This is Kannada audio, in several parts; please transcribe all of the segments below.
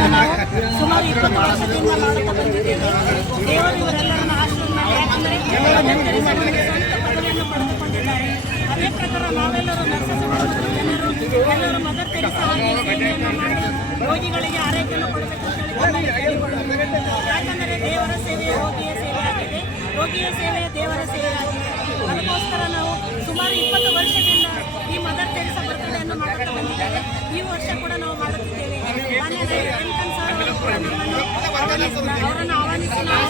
ಕಾರ್ಯಕ್ರಮವನ್ನು ನಾವು ಸುಮಾರು 20 ವರ್ಷದಿಂದ ಮಾಡುತ್ತಾ ಬಂದಿದ್ದೇವೆ. ದೇವರು ಇವರೆಲ್ಲರನ್ನು ಆಶೀರ್ವಾದ ಯಾಕಂದರೆ ಮದರ್ ತೆರೇಸಾ ನಮಗೆ ಸ್ವಂತ ಪದವಿಯನ್ನು ಪಡೆದುಕೊಂಡಿದ್ದಾರೆ. ಅದೇ ಪ್ರಕಾರ ನಾವೆಲ್ಲರೂ ನರ್ಸಸ್ ಜನರು ಎಲ್ಲರೂ ಮದರ್ ತೆರೇಸಾ ಆಗಿ ಸೇವೆಯನ್ನು ಮಾಡಿ ರೋಗಿಗಳಿಗೆ ಆರೈಕೆಯನ್ನು ಕೊಡಬೇಕಂತ ಹೇಳಿ ಯಾಕಂದರೆ ದೇವರ ಸೇವೆಯ ರೋಗಿಯ ಸೇವೆ ಆಗಿದೆ, ರೋಗಿಯ ಸೇವೆಯ ದೇವರ ಸೇವೆ ಆಗಿದೆ. ಅದಕ್ಕೋಸ್ಕರ ನಾವು ಸುಮಾರು 20 ವರ್ಷದಿಂದ ಈ ಮದರ್ ತೆರೇಸಾ ಬರ್ತಡೆಯನ್ನು ಮಾಡುತ್ತಾ ಬಂದಿದ್ದೇವೆ. ಈ ವರ್ಷ ಕೂಡ ನಾವು ಮಾಡುತ್ತಿದ್ದೇವೆ. ವೆಂಕನ್ ಸರ್ ಅವರನ್ನು ಆಹ್ವಾನಿಸಿ ನಾವು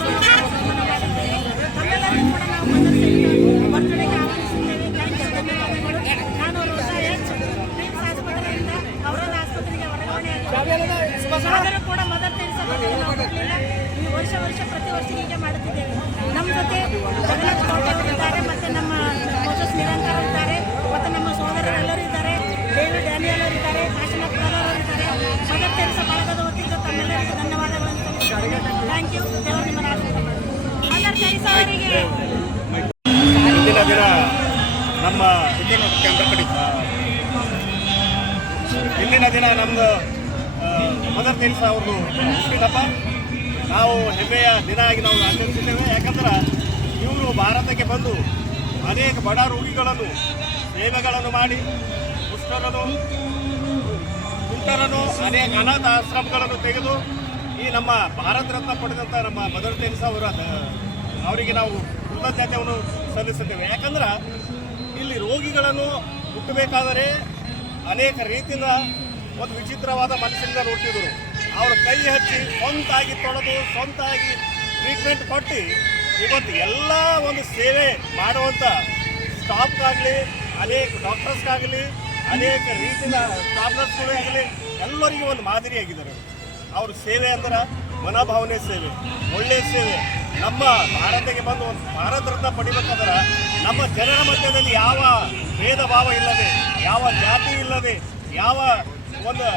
ತಮ್ಮೆಲ್ಲರಿಗೂ ಕೂಡ ನಾವು ಮದರ್ ತೆರೇಸಾ ಬರ್ತಡೆಗೆ ಆಹ್ವಾನಿಸುತ್ತೇವೆ. ಧನ್ಯವಾದಗಳು. ನಾನು ರೋಸಾ ಎಚ್ ಡ್ರೀಮ್ಸ್ ಆಸ್ಪತ್ರೆಯಿಂದ ಅವರನ್ನ ಆಸ್ಪತ್ರೆಗೆ ವರ್ಗಾವಣೆಯಾಗಿದೆ. ಆದರೂ ಕೂಡ ಮದರ್ ತೆರೇಸಾ ಬರ್ತಡೆ ನಾವು ಬರಲಿಲ್ಲ. ಈ ವರ್ಷ ಪ್ರತಿ ವರ್ಷ ಹೀಗೆ ಮಾಡುತ್ತಿದ್ದೇವೆ. ನಮ್ಮ ಜೊತೆ ಜಗನ್ನಾಥ್ ಕೋಟೆ ಅವರಿದ್ದಾರೆ, ಮತ್ತು ನಮ್ಮ ಮೋಸಸ್ ನಿರಂತರ ಇದ್ದಾರೆ, ಮತ್ತು ನಮ್ಮ ಸೋದರರೆಲ್ಲರೂ ಇದ್ದಾರೆ, ಡೇವಿಡ್ ಡ್ಯಾನಿಯಲ್ ಅವರಿದ್ದಾರೆ, ಕಾಶಿನಾಥ್ ಬ್ರದರ್ ಅವರಿದ್ದಾರೆ. ಮದರ್ ತೆರೇಸಾ ಬಳಗದ ವತಿಯಿಂದ ತಮ್ಮೆಲ್ಲರಿಗೂ ಧನ್ಯವಾದಗಳನ್ನು ತಿಳಿಸುತ್ತೇನೆ. Thank you. ದೇವರು ನಿಮ್ಮನ್ನು ಆಶೀರ್ವಾದ ಮಾಡಲಿ. ಮದರ್ ತೆರೇಸಾ ಅವರಿಗೆ ಇಂದಿನ ದಿನ ನಮ್ಮ ಇಂದಿನ ದಿನ ನಮ್ಮದು ಮದರ್ ತೆರೇಸಾ ಅವ್ರದ್ದು ಹುಟ್ಟಿದಬ್ಬ ನಾವು ಹೆಮ್ಮೆಯ ದಿನ ಆಗಿ ನಾವು ಆಚರಿಸಿದ್ದೇವೆ. ಯಾಕಂದ್ರೆ ಇವರು ಭಾರತಕ್ಕೆ ಬಂದು ಅನೇಕ ಬಡ ರೋಗಿಗಳನ್ನು ಸೇವೆಗಳನ್ನು ಮಾಡಿ ಕುಂಟರನ್ನು ಅನೇಕ ಅನಾಥ ಆಶ್ರಮಗಳನ್ನು ತೆಗೆದು ಈ ನಮ್ಮ ಭಾರತ ರತ್ನ ಪಡೆದಂಥ ನಮ್ಮ ಮದರ್ ತೆರೇಸಾ ಅವರಿಗೆ ನಾವು ಕೃತಜ್ಞತೆಯನ್ನು ಸಲ್ಲಿಸುತ್ತೇವೆ. ಯಾಕಂದ್ರೆ ಇಲ್ಲಿ ರೋಗಿಗಳನ್ನು ಹುಟ್ಟಬೇಕಾದರೆ ಅನೇಕ ರೀತಿಯಿಂದ ಒಂದು ವಿಚಿತ್ರವಾದ ಮನಸ್ಸಿನಿಂದ ನೋಡ್ತಿದ್ರು. ಅವರು ಕೈ ಹಚ್ಚಿ ಸ್ವಂತಾಗಿ ತೊಳೆದು ಸ್ವಂತಾಗಿ ಟ್ರೀಟ್ಮೆಂಟ್ ಕೊಟ್ಟು ಇವತ್ತು ಎಲ್ಲ ಒಂದು ಸೇವೆ ಮಾಡುವಂಥ ಸ್ಟಾಫ್ಗಾಗಲಿ, ಅನೇಕ ಡಾಕ್ಟರ್ಸ್ಗಾಗಲಿ, ಅನೇಕ ರೀತಿಯ ಸ್ಟಾಫ್ನರ್ಸ್ಗಳೇ ಆಗಲಿ ಎಲ್ಲರಿಗೂ ಒಂದು ಮಾದರಿಯಾಗಿದ್ದಾರೆ. ಅವ್ರ ಸೇವೆ ಅಂದ್ರೆ ಮನೋಭಾವನೆ ಸೇವೆ, ಒಳ್ಳೆಯ ಸೇವೆ. ನಮ್ಮ ಭಾರತಕ್ಕೆ ಬಂದು ಒಂದು ಭಾರತ ರತ್ನ ಪಡಿಬೇಕಾದ್ರೆ ನಮ್ಮ ಜನರ ಮಧ್ಯದಲ್ಲಿ ಯಾವ ಭೇದ ಭಾವ ಇಲ್ಲದೆ, ಯಾವ ಜಾತಿ ಇಲ್ಲದೆ, ಯಾವ ಒಂದು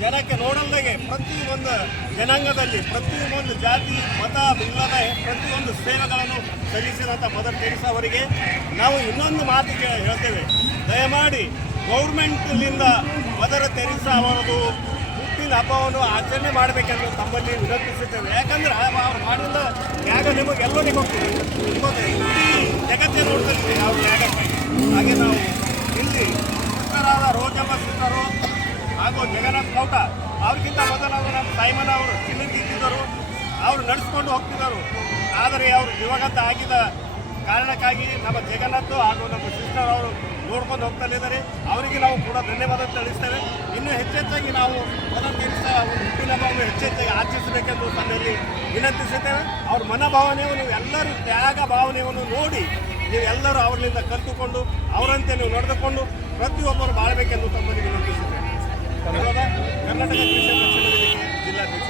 ಜನಕ್ಕೆ ನೋಡಲ್ದಾಗೆ ಪ್ರತಿಯೊಂದು ಜನಾಂಗದಲ್ಲಿ ಪ್ರತಿಯೊಂದು ಜಾತಿ ಮತ ಇಲ್ಲದೆ ಪ್ರತಿಯೊಂದು ಸೇವೆಗಳನ್ನು ಸಲ್ಲಿಸಿದಂಥ ಮದರ್ ತೆರೇಸಾ ಅವರಿಗೆ ನಾವು ಇನ್ನೊಂದು ಮಾತು ಹೇಳ್ತೇವೆ. ದಯಮಾಡಿ ಗೌರ್ಮೆಂಟ್ನಿಂದ ಮದರ್ ತೆರೇಸಾ ಅವರದು ಹುಟ್ಟಿನ ಹಬ್ಬವನ್ನು ಆಚರಣೆ ಮಾಡಬೇಕೆಂದು ತಮ್ಮಲ್ಲಿ ವಿನಂತಿಸುತ್ತೇವೆ. ಯಾಕಂದ್ರೆ ಅವ್ರು ಮಾಡಿದ ತ್ಯಾಗ ನಿಮಗೆಲ್ಲೋ ನಿಮಗೆ ಜಗತ್ತೇ ನೋಡ್ತಿರ್ತೀವಿ ಅವ್ರ ತ್ಯಾಗಕ್ಕೆ. ಹಾಗೆ ನಾವು ಇಲ್ಲಿ ಸಿಸ್ಟರಾದ ರೋಜಮ್ಮ ಸಿಸ್ಟರು ಹಾಗೂ ಜಗನ್ನಾಥ್ ಕೌಟ ಅವ್ರಿಗಿಂತ ಮೊದಲಾದ ನಮ್ಮ ಸೈಮನ್ ಅವರು ಚಿನ್ನಗಿದ್ದರು, ಅವರು ನಡೆಸ್ಕೊಂಡು ಹೋಗ್ತಿದ್ದರು. ಆದರೆ ಅವರು ದಿವಂಗತ ಆಗಿದ ಕಾರಣಕ್ಕಾಗಿ ನಮ್ಮ ಜಗನ್ನಾಥ್ ಹಾಗೂ ನಮ್ಮ ಸಿಸ್ಟರ್ ಅವರು ನೋಡ್ಕೊಂಡು ಹೋಗ್ತಲಿದ್ದಾರೆ. ಅವರಿಗೆ ನಾವು ಕೂಡ ಧನ್ಯವಾದ ತಿಳಿಸ್ತೇವೆ. ಇನ್ನೂ ಹೆಚ್ಚೆಚ್ಚಾಗಿ ನಾವು ಮದರ್ ತೆರೇಸಾ ಒಂದು ಹುಟ್ಟಿನ ಹಬ್ಬವನ್ನು ಹೆಚ್ಚೆಚ್ಚಾಗಿ ಆಚರಿಸಬೇಕೆಂದು ತಮ್ಮಲ್ಲಿ ವಿನಂತಿಸುತ್ತೇವೆ. ಅವ್ರ ಮನೋಭಾವನೆಯನ್ನು ಎಲ್ಲರೂ ತ್ಯಾಗ ಭಾವನೆಯನ್ನು ನೋಡಿ ನೀವೆಲ್ಲರೂ ಅವರಿಂದ ಕಲಿತುಕೊಂಡು ಅವರಂತೆ ನೀವು ನಡೆದುಕೊಂಡು ಪ್ರತಿಯೊಬ್ಬರು ಬಾಳಬೇಕೆಂದು ತಮ್ಮಲ್ಲಿ ವಿನಂತಿಸುತ್ತೇವೆ. ಕರ್ನಾಟಕ ಕ್ರಿಶ್ಚಿಯನ್ ಜಿಲ್ಲಾಧ್ಯಕ್ಷ.